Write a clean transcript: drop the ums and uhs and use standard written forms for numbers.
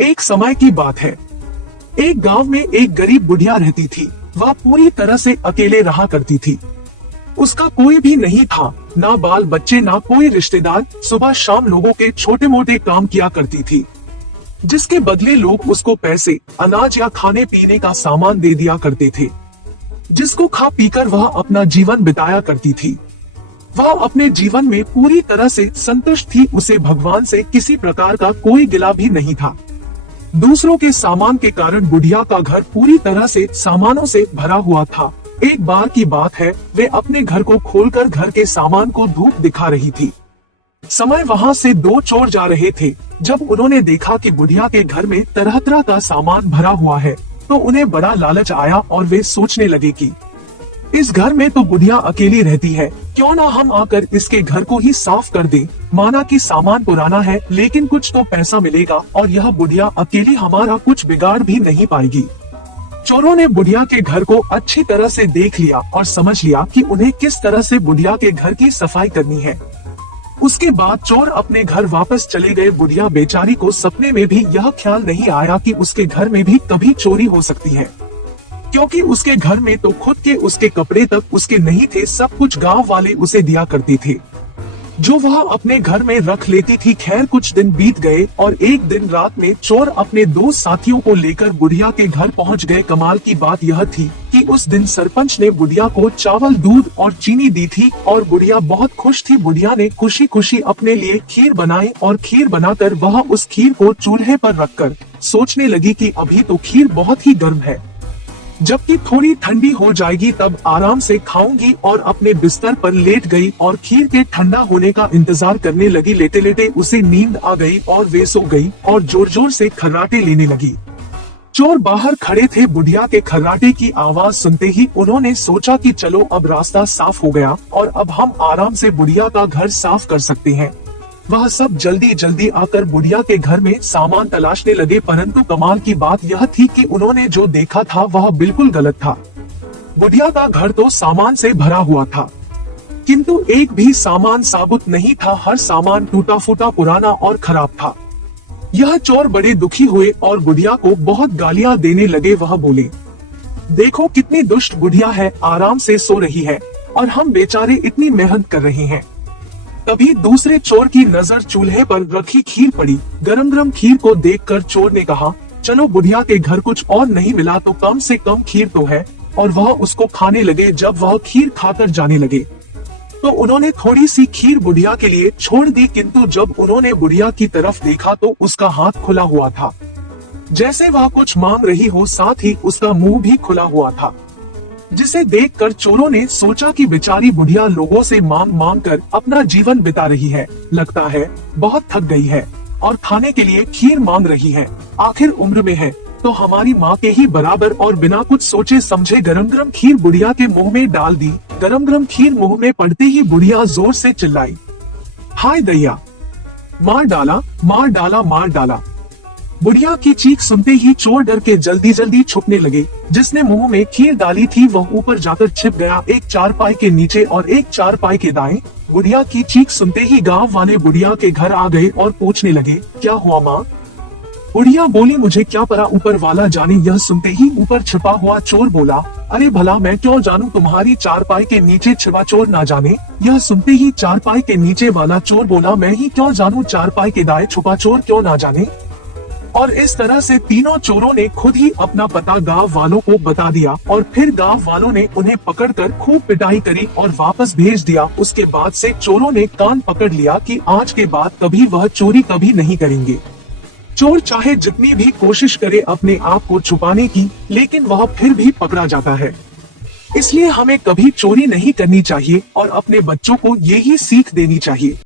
एक समय की बात है। एक गांव में एक गरीब बुढ़िया रहती थी। वह पूरी तरह से अकेले रहा करती थी। उसका कोई भी नहीं था, ना बाल बच्चे, ना कोई रिश्तेदार। सुबह शाम लोगों के छोटे मोटे काम किया करती थी, जिसके बदले लोग उसको पैसे, अनाज या खाने पीने का सामान दे दिया करते थे, जिसको खा पीकर वह अपना जीवन बिताया करती थी। वह अपने जीवन में पूरी तरह से संतुष्ट थी। उसे भगवान से किसी प्रकार का कोई गिला भी नहीं था। दूसरों के सामान के कारण बुढ़िया का घर पूरी तरह से सामानों से भरा हुआ था। एक बार की बात है, वे अपने घर को खोलकर घर के सामान को धूप दिखा रही थी। समय वहां से दो चोर जा रहे थे। जब उन्होंने देखा कि बुढ़िया के घर में तरह तरह का सामान भरा हुआ है, तो उन्हें बड़ा लालच आया और वे सोचने लगे कि इस घर में तो बुढ़िया अकेली रहती है, क्यों ना हम आकर इसके घर को ही साफ कर दें। माना कि सामान पुराना है, लेकिन कुछ तो पैसा मिलेगा और यह बुढ़िया अकेली हमारा कुछ बिगाड़ भी नहीं पाएगी। चोरों ने बुढ़िया के घर को अच्छी तरह से देख लिया और समझ लिया कि उन्हें किस तरह से बुढ़िया के घर की सफाई करनी है। उसके बाद चोर अपने घर वापस चले गए। बुढ़िया बेचारी को सपने में भी यह ख्याल नहीं आया कि उसके घर में भी कभी चोरी हो सकती है, क्योंकि उसके घर में तो खुद के उसके कपड़े तक उसके नहीं थे। सब कुछ गांव वाले उसे दिया करते थे, जो वह अपने घर में रख लेती थी। खैर, कुछ दिन बीत गए और एक दिन रात में चोर अपने दो साथियों को लेकर बुढ़िया के घर पहुंच गए। कमाल की बात यह थी कि उस दिन सरपंच ने बुढ़िया को चावल, दूध और चीनी दी थी और बुढ़िया बहुत खुश थी। बुढ़िया ने खुशी खुशी अपने लिए खीर बनाई और खीर बनाकर वह उस खीर को चूल्हे पर रखकर सोचने लगी कि अभी तो खीर बहुत ही गर्म है, जबकि थोड़ी ठंडी हो जाएगी तब आराम से खाऊंगी। और अपने बिस्तर पर लेट गई और खीर के ठंडा होने का इंतजार करने लगी। लेटे लेटे उसे नींद आ गई और वे सो गई और जोर जोर से खर्राटे लेने लगी। चोर बाहर खड़े थे। बुढ़िया के खर्राटे की आवाज सुनते ही उन्होंने सोचा कि चलो अब रास्ता साफ हो गया और अब हम आराम से बुढ़िया का घर साफ कर सकते हैं। वह सब जल्दी जल्दी आकर बुढ़िया के घर में सामान तलाशने लगे, परंतु कमाल की बात यह थी कि उन्होंने जो देखा था वह बिल्कुल गलत था। बुढ़िया का घर तो सामान से भरा हुआ था, किंतु एक भी सामान साबुत नहीं था। हर सामान टूटा फूटा, पुराना और खराब था। यह चोर बड़े दुखी हुए और बुढ़िया को बहुत गालियां देने लगे। वह बोले, देखो कितनी दुष्ट बुढ़िया है, आराम से सो रही है और हम बेचारे इतनी मेहनत कर रहे हैं। तभी दूसरे चोर की नजर चूल्हे पर रखी खीर पड़ी। गरम गरम खीर को देखकर चोर ने कहा, चलो बुढ़िया के घर कुछ और नहीं मिला तो कम से कम खीर तो है, और वह उसको खाने लगे। जब वह खीर खाकर जाने लगे तो उन्होंने थोड़ी सी खीर बुढ़िया के लिए छोड़ दी, किंतु जब उन्होंने बुढ़िया की तरफ देखा तो उसका हाथ खुला हुआ था, जैसे वह कुछ मांग रही हो। साथ ही उसका मुंह भी खुला हुआ था, जिसे देखकर चोरों ने सोचा कि बेचारी बुढ़िया लोगों से मांग मांग कर अपना जीवन बिता रही है, लगता है बहुत थक गई है और खाने के लिए खीर मांग रही है। आखिर उम्र में है तो हमारी माँ के ही बराबर। और बिना कुछ सोचे समझे गरम गरम खीर बुढ़िया के मुंह में डाल दी। गरम गरम खीर मुंह में पड़ते ही बुढ़िया जोर से चिल्लाई, हाय दैया, मार डाला, मार डाला, मार डाला। बुढ़िया की चीख सुनते ही चोर डर के जल्दी जल्दी छुपने लगे। जिसने मुंह में खीर डाली थी वह ऊपर जाकर छिप गया, एक चारपाई के नीचे और एक चारपाई के दाएं। बुढ़िया की चीख सुनते ही गांव वाले बुढ़िया के घर आ गए और पूछने लगे, क्या हुआ माँ? बुढ़िया बोली, मुझे क्या पता, ऊपर वाला जाने। यह सुनते ही ऊपर छिपा हुआ चोर बोला, अरे भला मैं क्यों जानूं, तुम्हारी चारपाई के नीचे छिपा चोर ना जाने। यह सुनते ही चारपाई के नीचे वाला चोर बोला, मैं ही क्यों जानूं, चारपाई के दाएं छुपा चोर क्यों ना जाने। और इस तरह से तीनों चोरों ने खुद ही अपना पता गांव वालों को बता दिया और फिर गांव वालों ने उन्हें पकड़कर खूब पिटाई करी और वापस भेज दिया। उसके बाद से चोरों ने कान पकड़ लिया कि आज के बाद कभी वह चोरी कभी नहीं करेंगे। चोर चाहे जितनी भी कोशिश करे अपने आप को छुपाने की, लेकिन वह फिर भी पकड़ा जाता है। इसलिए हमें कभी चोरी नहीं करनी चाहिए और अपने बच्चों को यही सीख देनी चाहिए।